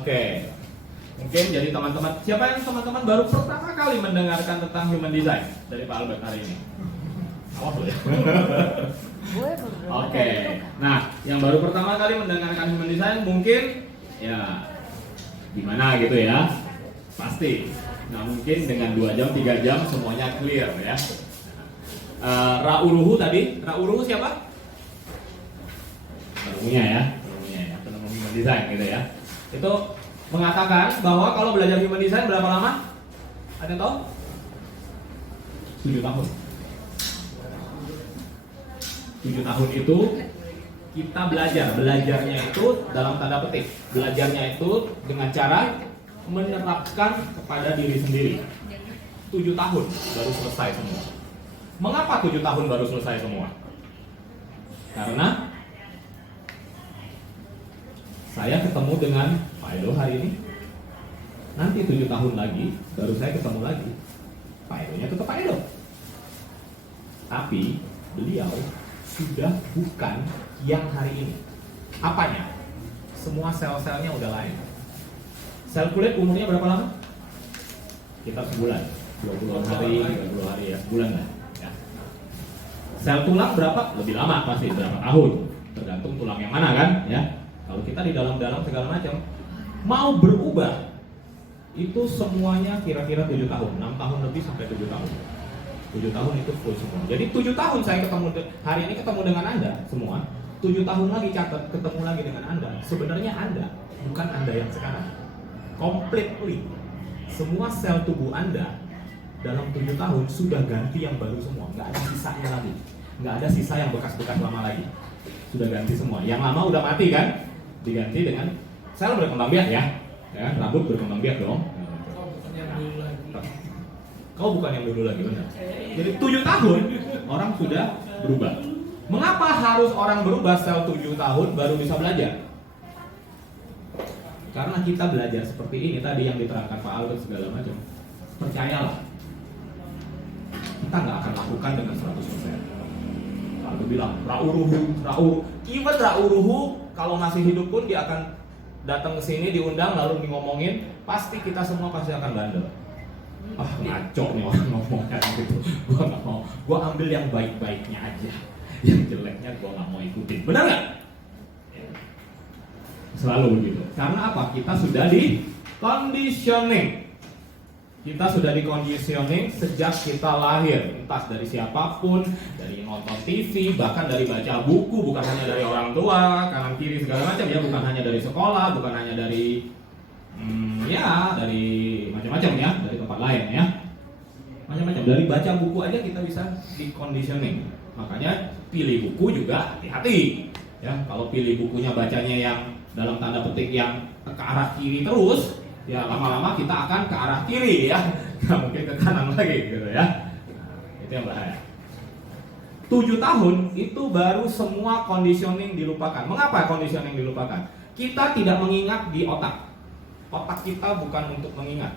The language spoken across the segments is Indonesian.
Oke. Mungkin jadi teman-teman, siapa yang teman-teman baru pertama kali mendengarkan tentang human design dari Pak Albert hari ini? Awas loh ya. Oke. Nah, yang baru pertama kali mendengarkan human design mungkin ya gimana gitu ya. Pasti. Nah, mungkin dengan 2 jam, 3 jam semuanya clear ya. Ra'uruhu tadi, Ra'uruhu siapa? Penemunya ya, penemu human design gitu ya. Itu mengatakan bahwa kalau belajar human design berapa lama? Ada yang tahu? 7 tahun. 7 tahun itu kita belajarnya itu dalam tanda petik. Belajarnya itu dengan cara menerapkan kepada diri sendiri. 7 tahun baru selesai semua. Mengapa 7 tahun baru selesai semua? Karena saya ketemu dengan Pak Edo hari ini. Nanti 7 tahun lagi baru saya ketemu lagi. Pak Edonya tetap Pak Edo. Tapi beliau sudah bukan yang hari ini. Apanya? Semua sel-selnya udah lain. Sel kulit umurnya berapa lama? Kita sebulan, 20 hari, 30 hari ya, sebulan lah ya. Sel tulang berapa? Lebih lama pasti, berapa tahun. Tergantung tulang yang mana kan ya. Kalau kita di dalam-dalam segala macam mau berubah itu semuanya kira-kira 7 tahun, 6 tahun lebih sampai 7 tahun. 7 tahun itu full semua. Jadi 7 tahun saya ketemu hari ini ketemu dengan Anda semua. 7 tahun lagi catat ketemu lagi dengan Anda. Sebenarnya Anda bukan Anda yang sekarang. Completely. Semua sel tubuh Anda dalam 7 tahun sudah ganti yang baru semua. Nggak ada sisanya lagi. Nggak ada sisa yang bekas-bekas lama lagi. Sudah ganti semua. Yang lama udah mati kan? Diganti dengan sel berkembang biak ya. Ya, rambut berkembang biak dong. Kau bukan yang dulu lagi, benar. Jadi 7 tahun orang sudah berubah. Mengapa harus orang berubah sel 7 tahun baru bisa belajar? Karena kita belajar seperti ini tadi yang diterangkan Pak Albert segala macam. Percayalah, kita nggak akan lakukan dengan 100%. Lalu bilang even Ra'uruhu kalau masih hidup pun dia akan datang ke sini diundang lalu ngomongin, pasti kita semua pasti akan bandel. Ngaco nih orang ngomongnya gitu. Gua nggak mau. Gua ambil yang baik-baiknya aja. Yang jeleknya gua nggak mau ikutin. Benar nggak? Selalu begitu. Karena apa? Kita sudah di conditioning. Kita sudah di conditioning sejak kita lahir. Entah dari siapapun, dari nonton TV, bahkan dari baca buku, bukan hanya dari orang tua, kanan kiri segala macam ya, bukan hanya dari sekolah, bukan hanya dari dari macam-macam ya, dari tempat lain ya. Macam-macam. Dari baca buku aja kita bisa di conditioning. Makanya pilih buku juga hati-hati. Ya, kalau pilih bukunya bacanya yang dalam tanda petik yang ke arah kiri terus, ya lama-lama kita akan ke arah kiri ya, nggak mungkin ke kanan lagi gitu ya. Itu yang bahaya. 7 tahun itu baru semua conditioning dilupakan. Mengapa conditioning dilupakan? Kita tidak mengingat di otak. Otak kita bukan untuk mengingat.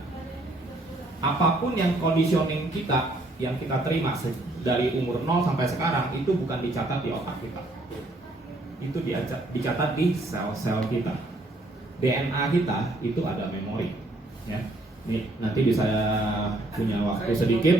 Apapun yang conditioning kita, yang kita terima dari umur 0 sampai sekarang, itu bukan dicatat di otak kita. Itu dicatat di sel-sel kita. DNA kita itu ada memori ya. Nih, nanti bisa punya waktu sedikit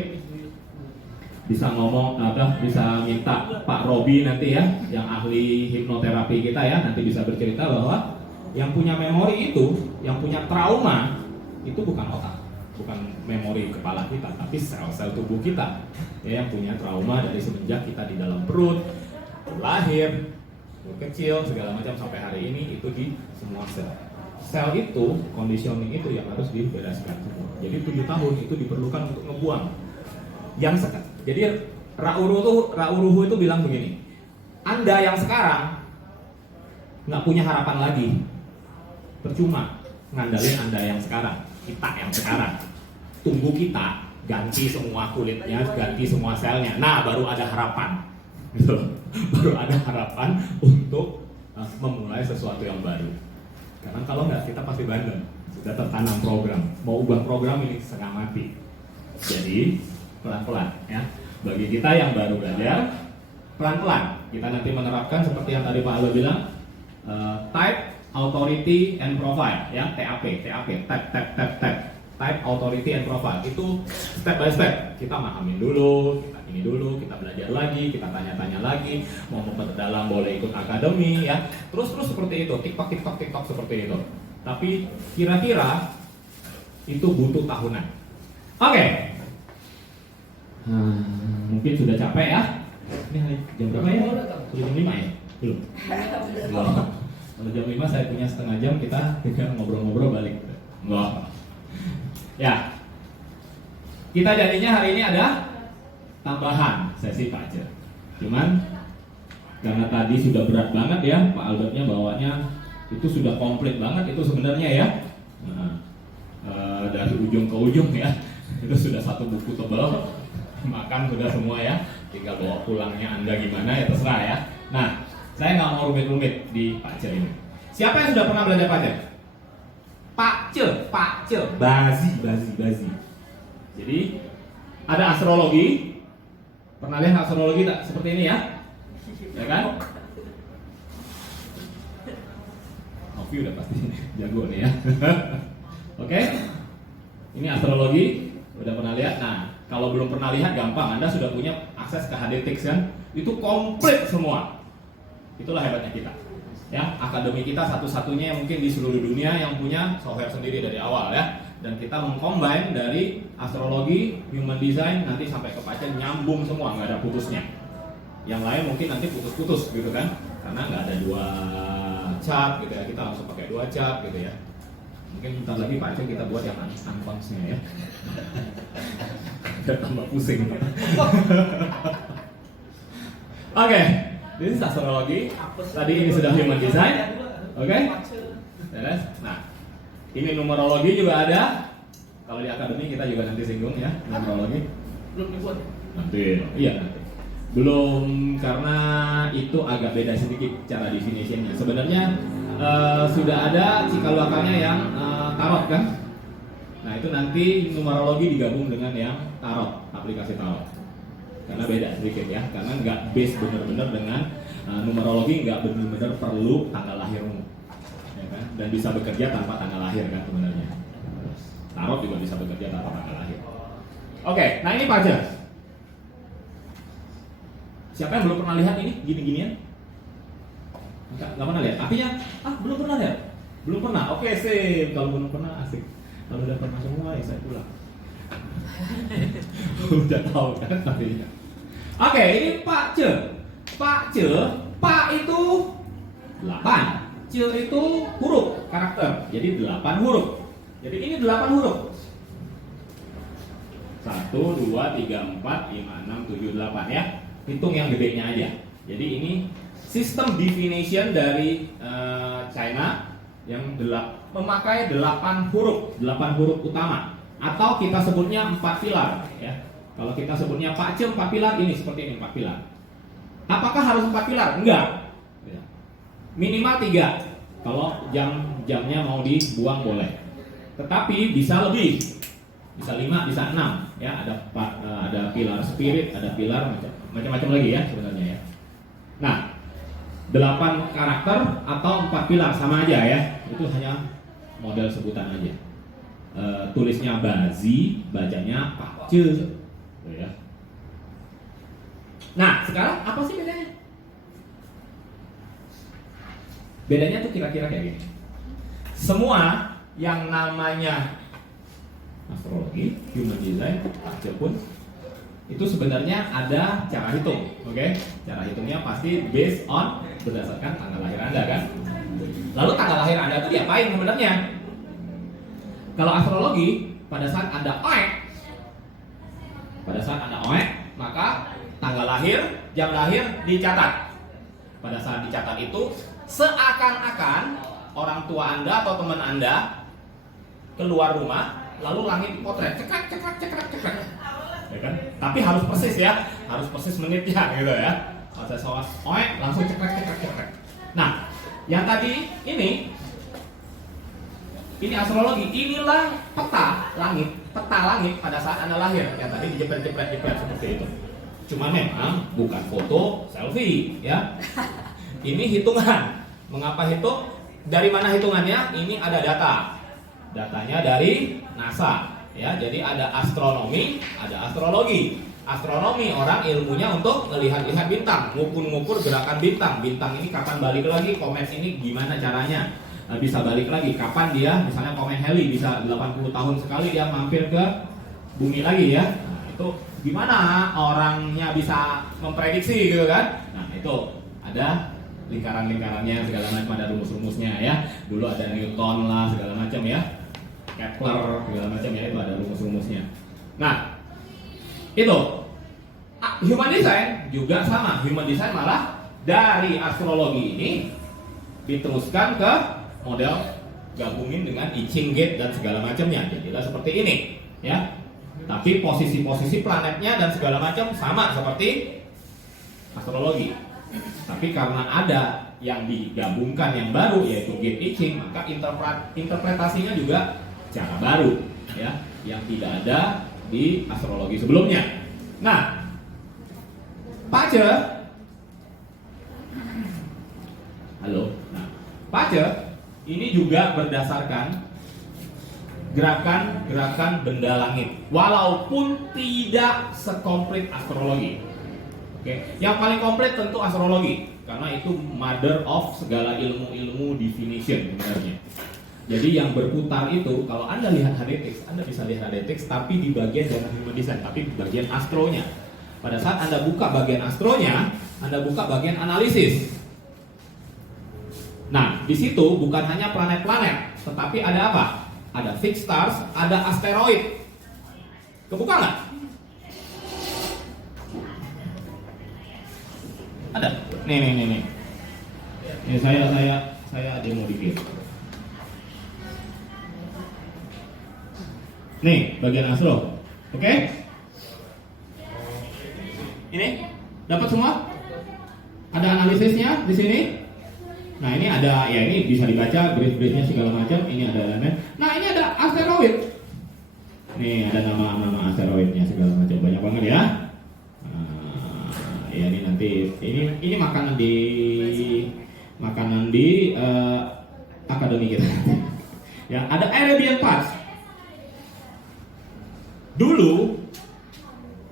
bisa ngomong bisa minta Pak Robi nanti ya, yang ahli hipnoterapi kita ya, nanti bisa bercerita bahwa yang punya memori itu, yang punya trauma itu bukan otak, bukan memori kepala kita, tapi sel-sel tubuh kita ya, yang punya trauma dari semenjak kita di dalam perut, lahir, kecil segala macam sampai hari ini itu di semua sel. Sel itu, conditioning itu yang harus dibereskan semua. Jadi 7 tahun itu diperlukan untuk ngebuang. Jadi Ra'uruhu itu bilang begini, Anda yang sekarang nggak punya harapan lagi. Percuma ngandalin Anda yang sekarang, kita yang sekarang. Tunggu kita ganti semua kulitnya, ganti semua selnya. Nah, baru ada harapan. Gitu. Baru ada harapan untuk memulai sesuatu yang baru. Karena kalau nggak, kita pasti bandel. Sudah tertanam program. Mau ubah program ini setengah mati. Jadi pelan-pelan ya. Bagi kita yang baru belajar, pelan-pelan. Kita nanti menerapkan seperti yang tadi Pak Aldo bilang, type Authority and Profile, ya, TAP, Type Authority and Profile. Itu step by step. Kita pahamin dulu, kita ini dulu, kita belajar lagi, kita tanya-tanya lagi, mau memperdalam boleh ikut akademi, ya. Terus seperti itu, TikTok seperti itu. Tapi kira-kira itu butuh tahunan. Oke. Mungkin sudah capek ya. Ini jam berapa ya? Sudah jam 5 ya? Belum. Kalau jam 5 saya punya setengah jam, kita ngobrol-ngobrol balik. Enggak. Ya. Kita jadinya hari ini ada tambahan sesi Pace. Cuman karena tadi sudah berat banget ya, Pak Albertnya bawanya itu sudah komplit banget itu sebenarnya ya. Dari ujung ke ujung ya. Itu sudah satu buku tebal. Makan sudah semua ya. Tinggal bawa pulangnya Anda gimana ya terserah ya. Nah, saya nggak mau rumit-rumit di Pace ini. Siapa yang sudah pernah belajar Pace? Pace, bazi. Jadi ada astrologi. Pernah lihat astrologi tak? Seperti ini ya? Ya kan? Novi udah pasti jago nih ya. Oke? Ini astrologi. Udah pernah lihat? Nah, kalau belum pernah lihat gampang. Anda sudah punya akses ke HDTix kan? Itu komplit semua. Itulah hebatnya kita. Ya, akademi kita satu-satunya yang mungkin di seluruh dunia yang punya software sendiri dari awal ya. Dan kita mengcombine dari astrologi, human design, nanti sampai ke Pace nyambung semua, nggak ada putusnya. Yang lain mungkin nanti putus-putus gitu kan, karena nggak ada 2 chart gitu ya, kita langsung pakai 2 chart gitu ya. Mungkin bentar lagi Pace kita buat yang unbounce-nya ya. Udah tambah pusing. Oke, ini astrologi. Tadi ini sudah human design. Oke. Nah, ini numerologi juga ada. Kalau di akademi kita juga nanti singgung ya, numerologi. Belum dibuat. Nanti, iya nanti. Belum, karena itu agak beda sedikit cara definitionnya. Sebenarnya sudah ada cikaluakannya yang tarot kan. Nah itu nanti numerologi digabung dengan yang tarot, aplikasi tarot. Karena beda sedikit ya, karena nggak base benar-benar dengan numerologi, nggak benar-benar perlu tanggal lahirmu. Kan? Dan bisa bekerja tanpa tanggal lahir kan sebenarnya. Tarot juga bisa bekerja tanpa tanggal lahir. Oke, nah ini Pace. Siapa yang belum pernah lihat ini gini-ginian? Nggak pernah lihat. Artinya, belum pernah lihat. Belum pernah. Oke, sip. Kalau belum pernah asik. Kalau udah pernah semua ya saya pulang. Udah tahu kan artinya. Oke, ini Pace. Pace, Pa itu 8. C itu huruf, karakter. Jadi 8 huruf. Jadi ini 8 huruf. 1, 2, 3, 4, 5, 6, 7, 8 ya. Hitung yang gedenya aja. Jadi ini sistem definition dari China yang memakai 8 huruf utama. Atau kita sebutnya 4 pilar ya. Kalau kita sebutnya Pace 4 pilar, ini seperti ini 4 pilar. Apakah harus 4 pilar? Enggak. Minimal 3. Kalau jamnya mau dibuang boleh. Tetapi bisa lebih. Bisa 5, bisa 6 ya. Ada pilar spirit, ada pilar macam-macam lagi ya sebenarnya ya. Nah, 8 karakter atau 4 pilar sama aja ya. Itu hanya model sebutan aja. Tulisnya Bazi, bacanya Pace. Ya. Nah, sekarang apa sih bedanya? Bedanya tuh kira-kira kayak gini. Semua yang namanya astrologi, human design, Pace pun itu sebenarnya ada cara hitung, oke? Cara hitungnya pasti based on berdasarkan tanggal lahir Anda kan. Lalu tanggal lahir Anda itu diapain sebenarnya? Kalau astrologi pada saat Anda oek, maka tanggal lahir, jam lahir dicatat. Pada saat dicatat itu seakan-akan orang tua Anda atau teman Anda keluar rumah lalu langit dipotret cekrek ya kan? Tapi harus persis ya, harus persis menitnya gitu ya. Kalau saya sawas langsung cekrek. Nah, yang tadi ini astrologi, inilah peta langit pada saat Anda lahir. Yang tadi dijepret seperti itu. Cuma memang bukan foto selfie ya. Ini hitungan. Mengapa hitung? Dari mana hitungannya? Ini ada data. Datanya dari NASA. Ya, jadi ada astronomi, ada astrologi. Astronomi orang ilmunya untuk melihat-lihat bintang, ngukur-ngukur gerakan bintang. Bintang ini kapan balik lagi, komet ini gimana caranya bisa balik lagi. Kapan dia, misalnya komet Halley bisa 80 tahun sekali dia mampir ke bumi lagi ya. Nah, itu gimana orangnya bisa memprediksi gitu kan. Nah, itu ada lingkaran-lingkarannya segala macam, ada rumus-rumusnya ya. Dulu ada Newton lah segala macam ya. Kepler segala macam ya, itu ada rumus-rumusnya. Nah, itu human design juga sama. Human design malah dari astrologi ini diteruskan ke model gabungin dengan I Ching Gate dan segala macamnya. Jadilah seperti ini, ya. Tapi posisi-posisi planetnya dan segala macam sama seperti astrologi. Tapi karena ada yang digabungkan yang baru yaitu Gate I Ching, maka interpretasinya juga cara baru, ya, yang tidak ada di astrologi sebelumnya. Nah, Pace, halo. Nah, Pace ini juga berdasarkan gerakan-gerakan benda langit, walaupun tidak sekomplit astrologi. Oke, yang paling komplit tentu astrologi, karena itu mother of segala ilmu-ilmu definition sebenarnya. Jadi yang berputar itu, kalau Anda lihat Hadetix, Anda bisa lihat Hadetix, tapi di bagian jangan human design, tapi di bagian astronya. Pada saat Anda buka bagian astronya, Anda buka bagian analisis. Nah, di situ bukan hanya planet-planet, tetapi ada apa? Ada fixed stars, ada asteroid. Kebuka nggak? Ada. Nih. Ini saya demo dikit. Nih, bagian astro. Oke? Ini dapat semua? Ada analisisnya di sini? Nah, ini ada, ya ini bisa dibaca brief-briefnya segala macam. Ini ada elemen. Nah, ini ada asteroid. Nih, ada nama-nama asteroidnya segala macam, banyak banget ya. Ya ini nanti ini makanan di akademi kita. Ya, ada Arabian Pass. Dulu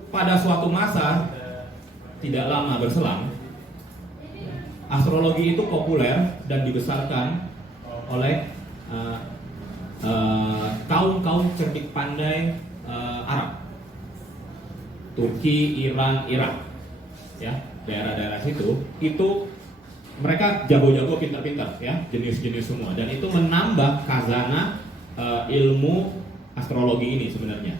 pada suatu masa tidak lama berselang, astrologi itu populer dan dibesarkan oleh kaum-kaum cerdik pandai Arab, Turki, Iran, Irak, ya, daerah-daerah situ itu mereka jago-jago, pintar-pintar, ya, jenius-jenius semua, dan itu menambah khazanah ilmu astrologi ini sebenarnya.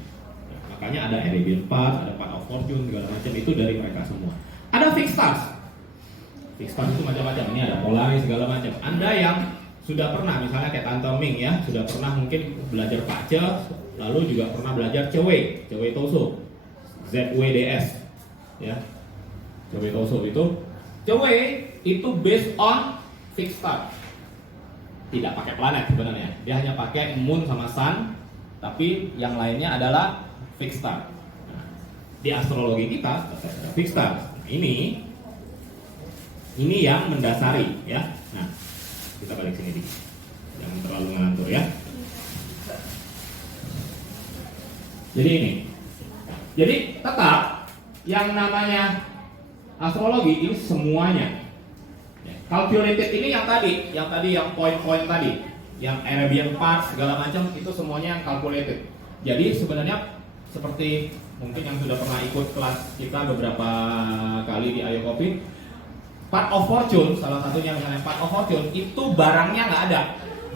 Makanya ada Arabian Path, ada Path of Fortune, segala macam itu dari mereka semua. Ada fixed stars. Fixed stars itu macam-macam. Ini ada Polaris segala macam. Anda yang sudah pernah, misalnya kayak Tante Ming ya, sudah pernah mungkin belajar Pace, lalu juga pernah belajar Cewei Toso, ZWDS, ya. Cewei Toso itu based on fixed star. Tidak pakai planet sebenarnya. Dia hanya pakai moon sama sun, tapi yang lainnya adalah fixed star. Nah, di astrologi kita ada fixed star. Nah, ini yang mendasari, ya. Nah, kita balik sini dikit, jangan terlalu ngantur ya. Jadi ini, jadi tetap yang namanya astrologi ini semuanya. Calculated ini yang poin-poin tadi, yang Arabian Path segala macam itu semuanya yang calculated. Jadi sebenarnya seperti mungkin yang sudah pernah ikut kelas kita beberapa kali di Ayo Kopi, Path of Fortune salah satunya, misalnya Path of Fortune itu barangnya nggak ada,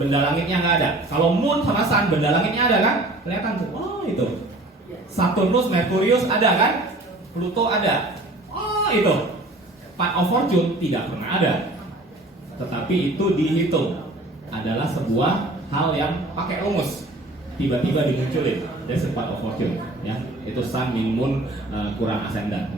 benda langitnya nggak ada. Kalau Moon sama Sun benda langitnya ada kan, kelihatan tuh. Oh itu Saturnus, Merkurius ada kan, Pluto ada. Oh itu Path of Fortune tidak pernah ada, tetapi itu dihitung adalah sebuah hal yang pakai rumus, tiba-tiba dimunculin. That's a Path of Fortune, ya. Itu Sun, Min, Moon, kurang ascendant.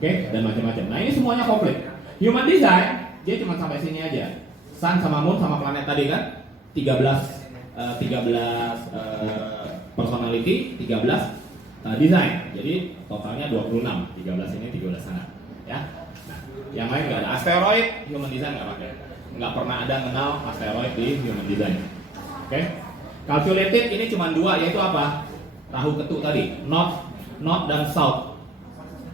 Oke, dan macam-macam. Nah ini semuanya komplit. Human design dia cuma sampai sini aja. Sun sama Moon sama planet tadi kan 13 personality, 13 design. Jadi totalnya 26. 13 ini 13 sana, ya. Nah, yang lain nggak ada. Asteroid human design nggak pakai. nggak pernah ada kenal asteroid di human design. Oke? Calculated ini cuma dua, yaitu apa? Rahu ketu tadi, north dan south.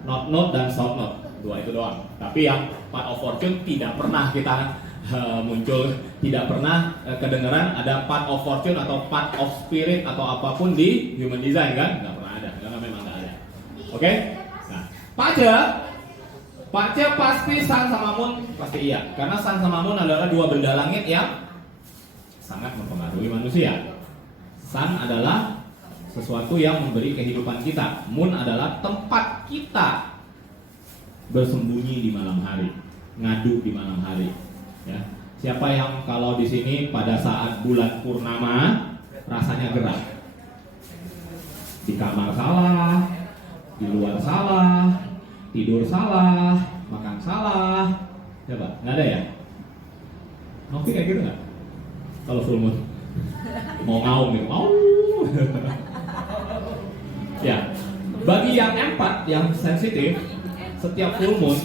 North dan south north. Dua itu doang. Tapi yang path of fortune tidak pernah kita muncul, tidak pernah kedengeran ada path of fortune atau path of spirit atau apapun di human design kan? Nggak pernah ada, karena memang nggak ada. Oke? Nah, Pace pasti Sun sama Moon pasti iya, karena Sun sama Moon adalah dua benda langit yang sangat mempengaruhi manusia. Sun adalah sesuatu yang memberi kehidupan kita. Moon adalah tempat kita bersembunyi di malam hari, ngadu di malam hari. Ya. Siapa yang kalau di sini pada saat bulan purnama rasanya gerak? Di kamar salah, di luar salah, tidur salah, makan salah. Coba, nggak ada ya? Novi kayak gitu nggak? Kalau full moon mau ngaum nih, mau. Ya, bagi yang empat, yang sensitif, setiap full moon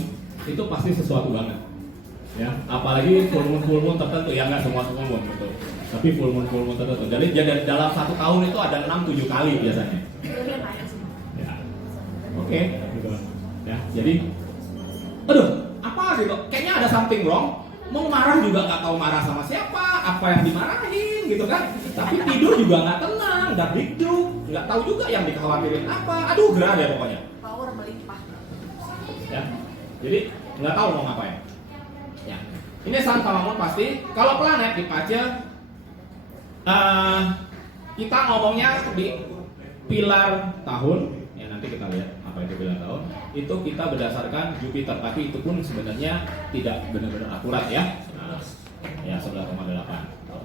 itu pasti sesuatu banget. Ya, apalagi full moon tertentu, ya nggak semua full moon gitu. Tapi full moon tertentu. Jadi dalam satu tahun itu ada 6-7 kali biasanya. Ya, oke. Gitu. Ya, jadi, aduh, apa gitu? Kayaknya ada something wrong. Mau marah juga nggak tahu marah sama siapa, apa yang dimarahin gitu kan? Tapi tidur juga nggak tenang, nggak biduk, nggak tahu juga yang dikhawatirin apa. Aduh, gerah deh pokoknya. Power melimpah. Ya, jadi nggak tahu mau ngapain. Ya, ini Sun sama Moon pasti. Kalau planet di Pace, kita ngomongnya di pilar tahun. Ya nanti kita lihat apa itu pilar tahun. Itu kita berdasarkan Jupiter, tapi itu pun sebenarnya tidak benar-benar akurat ya. Nah, ya 11,8.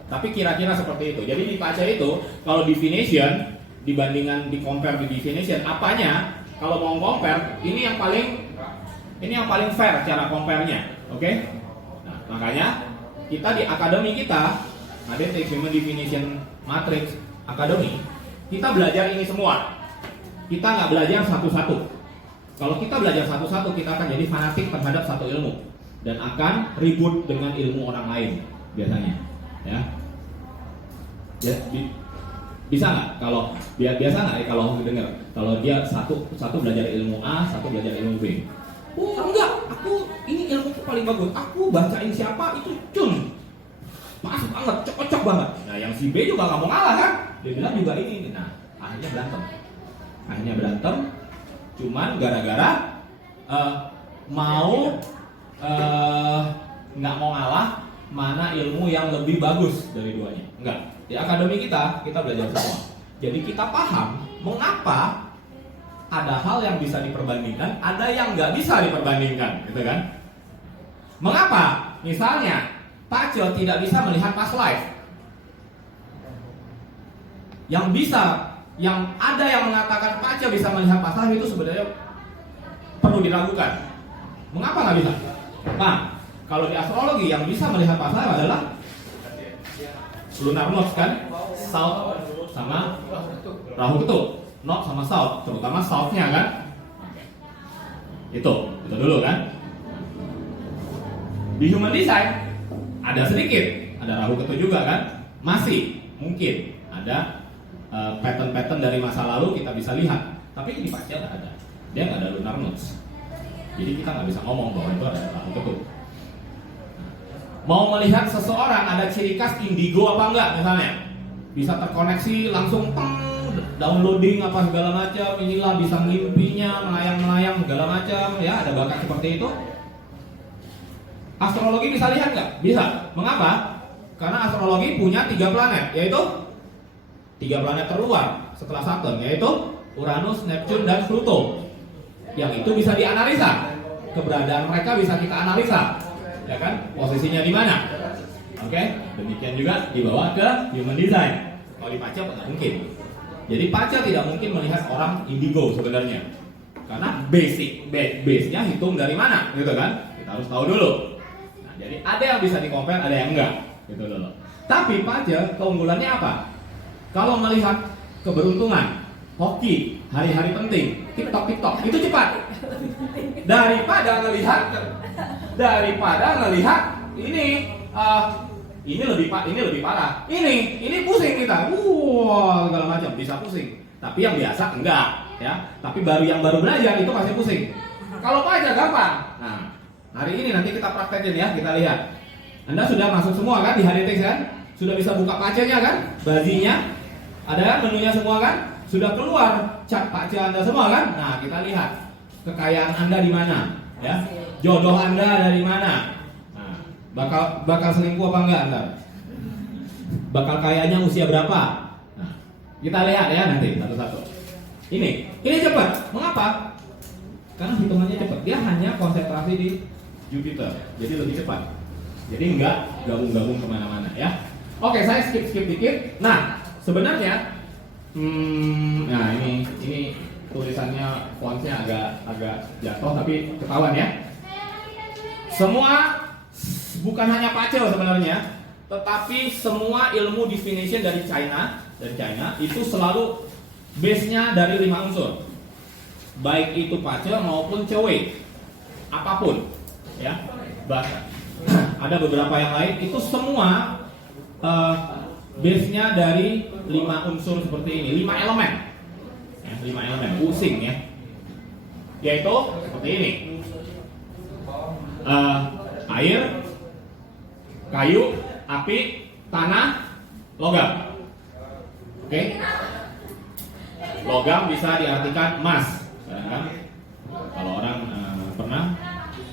Tapi kira-kira seperti itu. Jadi di Pace itu kalau definition dibandingkan di compare di definition apanya? Kalau mau compare ini yang paling fair cara compare-nya. Oke? Nah, makanya kita di akademi kita ada Human Definition Matrix Academy, kita belajar ini semua. Kita nggak belajar satu-satu. Kalau kita belajar satu-satu, kita akan jadi fanatik terhadap satu ilmu dan akan ribut dengan ilmu orang lain biasanya. Ya, bisa nggak? Kalau biasa nggak? Kalau dengar, kalau dia satu belajar ilmu A, satu belajar ilmu B. Oh enggak, aku ini ilmu paling bagus. Aku bacain siapa itu cun, pas banget, cocok banget. Nah yang si B juga nggak mau ngalah kan? Dia bilang juga ini. Nah akhirnya berantem. Cuman gara-gara nggak mau ngalah mana ilmu yang lebih bagus dari duanya. Enggak. Di akademi kita belajar semua. Jadi kita paham mengapa ada hal yang bisa diperbandingkan, ada yang nggak bisa diperbandingkan, gitu kan? Mengapa? Misalnya, Pace tidak bisa melihat past life. Yang ada yang mengatakan Pace bisa melihat past life itu sebenarnya perlu diragukan. Mengapa nggak bisa? Nah, kalau di astrologi yang bisa melihat past life adalah lunar nodes kan, South sama Rahu ketu. North sama South, terutama South-nya kan. Itu dulu kan. Di human design ada sedikit, ada Rahu ketu juga kan. Masih mungkin ada pattern-pattern dari masa lalu kita bisa lihat. Tapi di Pace nggak ada. Dia nggak ada lunar nodes. Jadi kita nggak bisa ngomong bahwa itu ada Rahu ketu. Mau melihat seseorang ada ciri khas indigo apa enggak misalnya, bisa terkoneksi langsung downloading apa segala macam, inilah bisa mimpinya melayang segala macam, ya ada bakat seperti itu. Astrologi bisa lihat nggak? Bisa. Mengapa? Karena astrologi punya 3 planet, yaitu 3 planet terluar setelah Saturn, yaitu Uranus, Neptune, dan Pluto. Yang itu bisa dianalisa, keberadaan mereka bisa kita analisa. Ya kan, posisinya di mana? Oke, demikian juga dibawa ke human design. Kalau di Pace nggak mungkin. Jadi Pace tidak mungkin melihat orang indigo sebenarnya, karena base-nya hitung dari mana, gitu kan? Kita harus tahu dulu. Nah, jadi ada yang bisa di-compare, ada yang enggak, gitu dulu. Tapi Pace keunggulannya apa? Kalau melihat keberuntungan, hoki, hari-hari penting, TikTok itu cepat. Daripada ngelihat ini ini lebih parah. Ini pusing kita. Segala macam bisa pusing. Tapi yang biasa enggak, ya. Tapi yang baru belajar itu pasti pusing. Kalau pajak gampang. Nah, hari ini nanti kita praktekin ya, kita lihat. Anda sudah masuk semua kan di HDTX kan? Sudah bisa buka pajanya kan? Bazinya ada kan, menunya semua kan? Sudah keluar cat pace Anda semua kan? Nah, kita lihat kekayaan Anda di mana, ya. Jodoh Anda dari mana? Nah, bakal selingkuh apa enggak Anda? Bakal kayanya usia berapa? Nah, kita lihat ya nanti satu-satu. Ini cepat. Mengapa? Karena hitungannya cepat. Dia hanya konsentrasi di Jupiter, jadi lebih cepat. Jadi enggak gabung-gabung kemana-mana ya. Oke, saya skip dikit. Nah, sebenarnya, nah ini tulisannya fontnya agak jatuh tapi ketahuan ya. Semua bukan hanya pacel sebenarnya, tetapi semua ilmu definition dari China itu selalu base-nya dari 5 unsur. Baik itu pacel maupun cewek, apapun ya. Bahkan ada beberapa yang lain itu semua base-nya dari 5 unsur seperti ini, 5 elemen. Ya, 5 elemen, pusing ya. Yaitu seperti ini. Air, kayu, api, tanah, logam. Oke. Logam bisa diartikan emas. Kan? Kalau orang pernah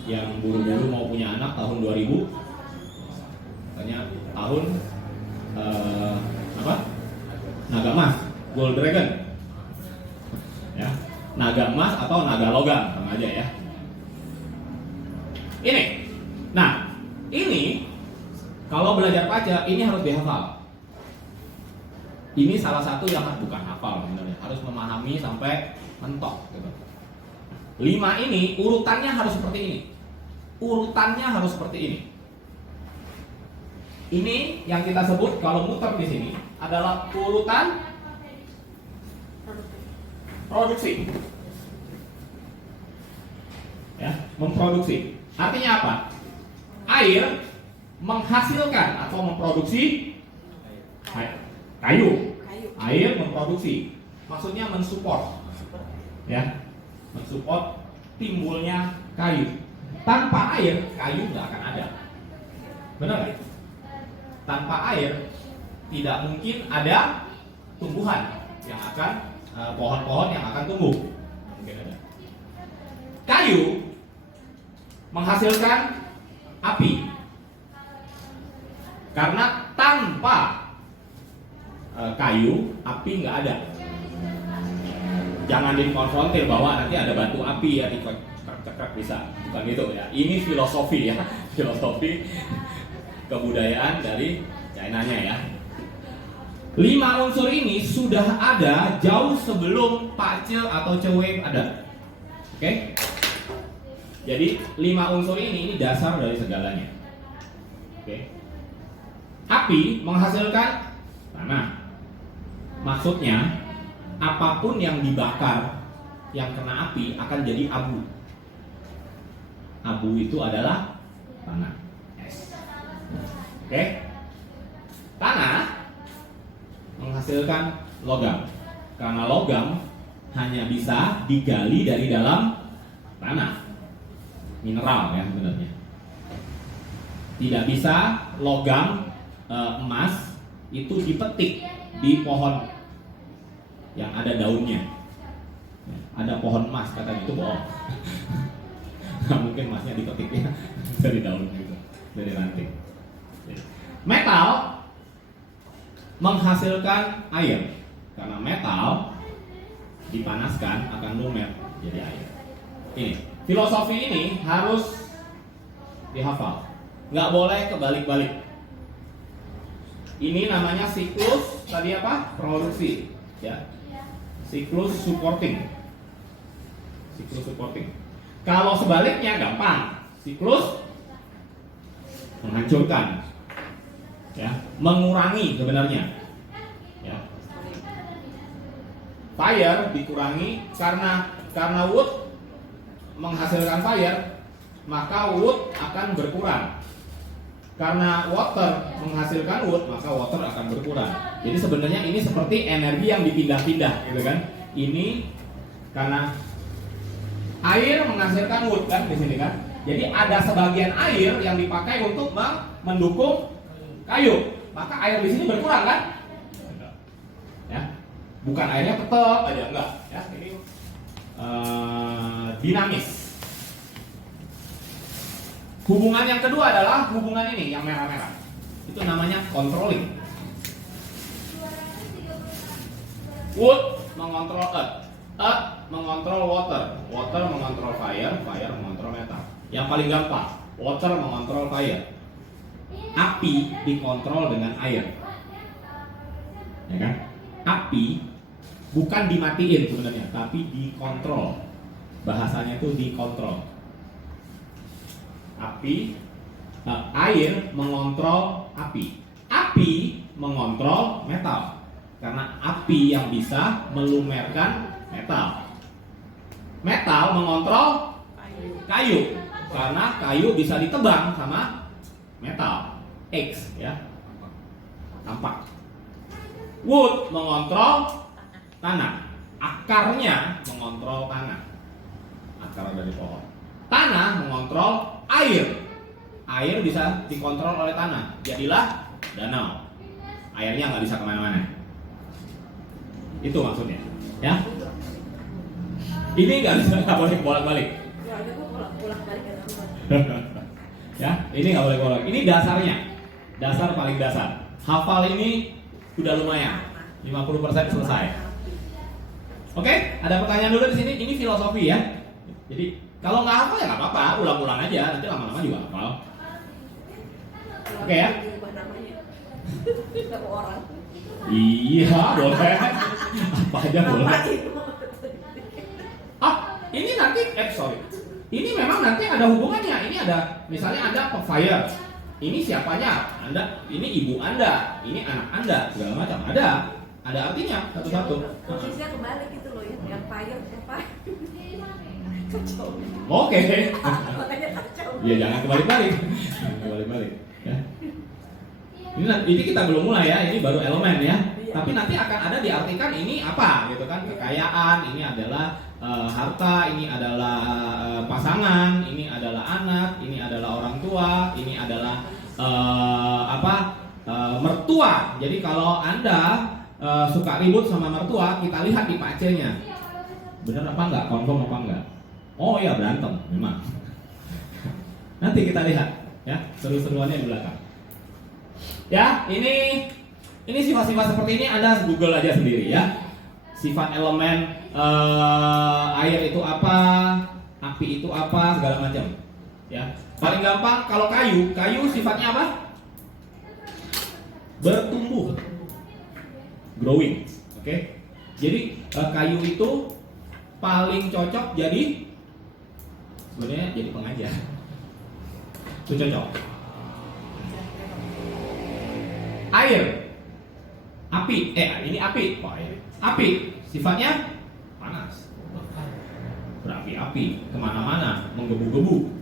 yang buru-buru mau punya anak tahun 2000, katanya tahun naga emas, gold dragon, ya, naga emas atau naga logam, sama aja ya. Ini kalau belajar pajak ini harus dihafal. Ini salah satu yang bukan hafal sebenarnya, harus memahami sampai mentok. Gitu. 5 ini urutannya harus seperti ini. Urutannya harus seperti ini. Ini yang kita sebut kalau muter di sini adalah urutan produksi. Ya, memproduksi. Artinya apa? Air menghasilkan atau memproduksi kayu. Air memproduksi. Maksudnya mensupport. Ya. Mensupport timbulnya kayu. Tanpa air, kayu nggak akan ada. Benar nggak? Tanpa air, tidak mungkin ada tumbuhan yang akan pohon-pohon yang akan tumbuh. Mungkin ada. Kayu menghasilkan api. Karena tanpa kayu, api nggak ada. Jangan dikonfrontir bahwa nanti ada batu api ya dicekrak bisa, bukan gitu ya. Ini filosofi ya, filosofi kebudayaan dari China-nya ya. 5 unsur ini sudah ada jauh sebelum pacel atau cewek ada. Oke? Jadi 5 unsur ini dasar dari segalanya. Oke? Api menghasilkan tanah. Maksudnya apapun yang dibakar yang kena api akan jadi abu. Abu itu adalah tanah. Yes. Oke? Tanah menghasilkan logam. Karena logam hanya bisa digali dari dalam tanah. Mineral ya sebenarnya. Tidak bisa logam emas itu dipetik di pohon yang ada daunnya. Ada pohon emas kata gitu bohong. Nah, mungkin emasnya dipetik ya dari daun gitu, dari ranting. Metal menghasilkan air karena metal dipanaskan akan lumer jadi air. Ini filosofi ini harus dihafal, nggak boleh kebalik-balik. Ini namanya siklus tadi apa? Produksi, ya. Siklus supporting. Siklus supporting. Kalau sebaliknya gampang, siklus menghancurkan, ya, mengurangi sebenarnya. Ya. Fire dikurangi karena wood menghasilkan fire, maka wood akan berkurang. Karena water menghasilkan wood, maka water akan berkurang. Jadi sebenarnya ini seperti energi yang dipindah-pindah, gitu kan? Ini karena air menghasilkan wood kan di sini kan. Jadi ada sebagian air yang dipakai untuk mendukung kayu, maka air di sini berkurang kan? Ya, bukan airnya tetap aja enggak. Ya, ini dinamis. Hubungan yang kedua adalah hubungan ini yang merah-merah. Itu namanya controlling. Wood mengontrol earth mengontrol water, water mengontrol fire, fire mengontrol metal. Yang paling gampang, water mengontrol fire. Api dikontrol dengan air. Ya kan? Api bukan dimatiin sebenarnya, tapi dikontrol. Bahasanya itu dikontrol. Api, air mengontrol api. Api mengontrol metal. Karena api yang bisa melumerkan metal. Metal mengontrol kayu. Karena kayu bisa ditebang sama metal. X ya. Tampak. Wood mengontrol tanah. Akarnya mengontrol tanah. Akar dari pohon. Tanah mengontrol air. Air bisa dikontrol oleh tanah. Jadilah danau. Airnya nggak bisa kemana-mana. Itu maksudnya, ya. Ini nggak boleh bolak-balik. Ya, ini nggak boleh bolak. Ini dasarnya, dasar paling dasar. Hafal ini udah lumayan, 50% selesai. Oke, ada pertanyaan dulu di sini. Ini filosofi ya. Jadi kalau nggak hafal ya nggak apa-apa, ulang-ulang aja. Nanti lama-lama juga hafal. Oke ya. Iya, boleh. Apa aja boleh. Ini nanti, sorry. Ini memang nanti ada hubungannya. Ini ada, misalnya Anda fire. Ini siapanya? Anda, ini ibu Anda, ini anak Anda, segala macam. Ada artinya satu-satu. Posisinya kebalik gitu loh ya, yang fire siapa? Kacau. Oke. Makanya kacau. Ya jangan kebalik-balik. Kebalik-balik. Ya. Ini kita belum mulai ya, ini baru elemen ya. Tapi nanti akan ada diartikan ini apa gitu kan, kekayaan, ini adalah harta, ini adalah pasangan, ini adalah anak, ini adalah orang tua, ini adalah mertua. Jadi kalau Anda suka ribut sama mertua, kita lihat di pacenya. Bener apa enggak? Confirm apa enggak? Oh iya berantem, memang. Nanti kita lihat ya, seru-seruannya di belakang. Ya, ini sifat-sifat seperti ini Anda Google aja sendiri ya. Sifat elemen air itu apa, api itu apa, segala macam. Ya, paling gampang kalau kayu sifatnya apa? Bertumbuh, growing. Oke. Jadi kayu itu paling cocok jadi sebenarnya jadi pengajar. Itu cocok. Air, api, ini api. Oh, air. Api, sifatnya panas, berapi-api, kemana-mana, menggebu-gebu.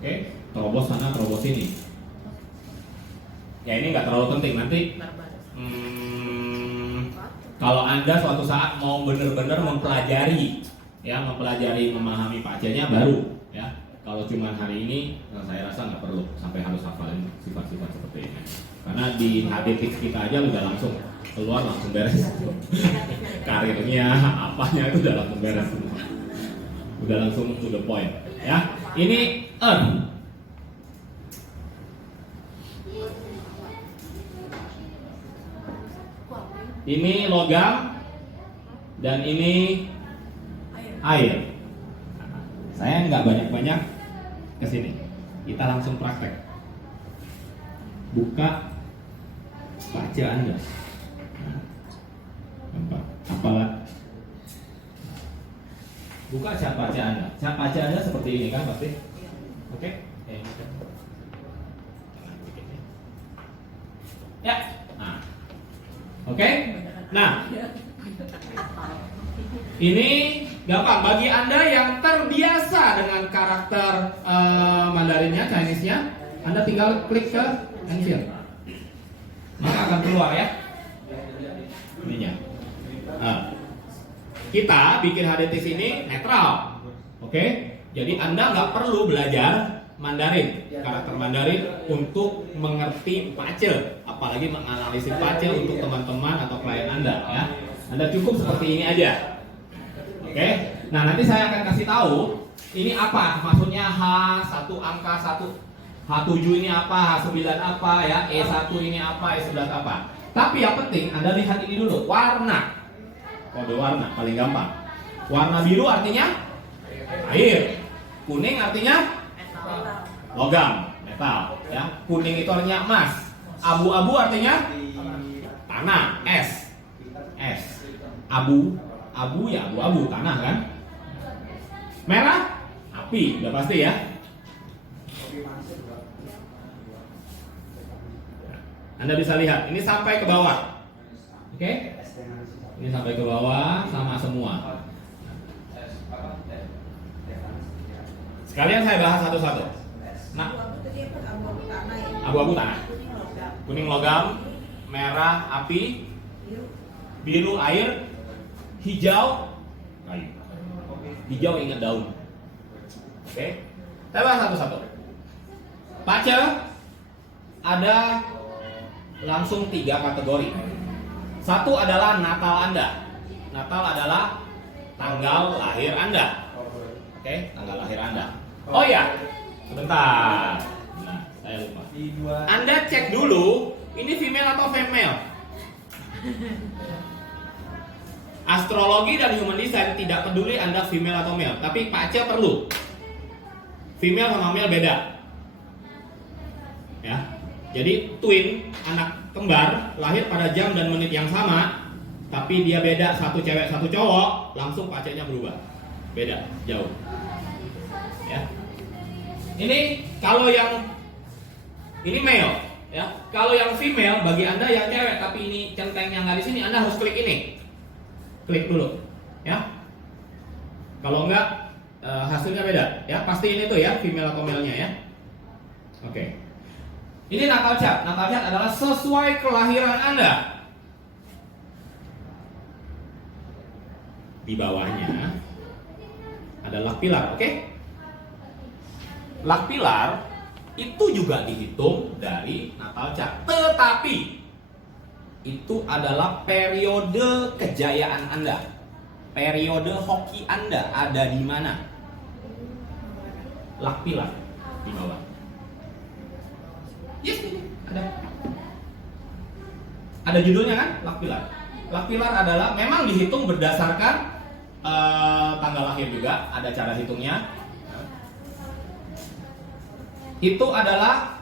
Oke, terobos sana, terobos sini. Ya ini nggak terlalu penting nanti. Kalau Anda suatu saat mau benar-benar mempelajari, memahami pacenya baru, ya. Kalau cuma hari ini, saya rasa nggak perlu sampai harus hafalin sifat-sifat seperti ini. Karena di HTTX kita aja udah langsung keluar, langsung beres. Karirnya, apanya itu udah langsung beres semua. Udah langsung to the point. Ya, ini earth. Ini logam dan ini air. Saya nggak banyak-banyak kesini. Kita langsung praktek. Buka baca Anda. Apalah. Buka cat baca Anda. Cat baca Anda seperti ini kan pasti. Oke? Ya. Nah. Oke? Nah. Ini gampang bagi Anda yang terbiasa dengan karakter Mandarinnya, Chinese-nya. Anda tinggal klik ke insert, maka akan keluar ya ininya. Nah, kita bikin HDTIS ini netral, oke? Jadi Anda nggak perlu belajar Mandarin, karakter Mandarin untuk mengerti Pace, apalagi menganalisis Pace untuk teman-teman atau klien Anda ya. Anda cukup seperti ini aja. Oke. Nah, nanti saya akan kasih tahu ini apa maksudnya H1 angka 1, H7 ini apa, H9 apa ya, E1 ini apa, E11 apa. Tapi yang penting Anda lihat ini dulu, warna. Kode warna paling gampang. Warna biru artinya air. Kuning artinya logam, metal, ya. Kuning itu artinya emas. Abu-abu artinya tanah, es. Abu ya abu-abu, tanah kan. Merah, api, udah pasti ya. Anda bisa lihat, ini sampai ke bawah. Oke? Ini sampai ke bawah sama semua. Sekalian saya bahas satu-satu. Nah, abu-abu tanah, kuning logam, merah api, biru air, hijau kayu. Hijau ingat daun. Oke, saya bahas satu-satu. Pace ada langsung 3 kategori. Satu adalah natal Anda. Natal adalah tanggal lahir Anda. Oke, tanggal lahir Anda. Oh ya, sebentar. Nah, saya lupa. Anda cek dulu, ini female atau female? Astrologi dan human design tidak peduli Anda female atau male, tapi Pace perlu. Female sama male beda. Ya. Jadi twin, anak kembar lahir pada jam dan menit yang sama, tapi dia beda, satu cewek satu cowok, langsung Pace-nya berubah. Beda, jauh. Ya. Ini kalau yang ini male, ya. Kalau yang female bagi Anda yang cewek tapi ini centengnya nggak di sini, Anda harus klik ini. Klik dulu, ya. Kalau enggak hasilnya beda, ya. Pasti ini tuh ya, female atau male-nya ya. Oke. Ini natal chart. Natal chart adalah sesuai kelahiran Anda. Di bawahnya ada luck pilar, oke? Luck pilar itu juga dihitung dari natal chart, tetapi itu adalah periode kejayaan Anda. Periode hoki Anda ada di mana? Luck pilar di bawah. Yes, ini ada. Ada judulnya kan? Luck pilar. Luck pilar adalah memang dihitung berdasarkan tanggal lahir juga, ada cara hitungnya. Itu adalah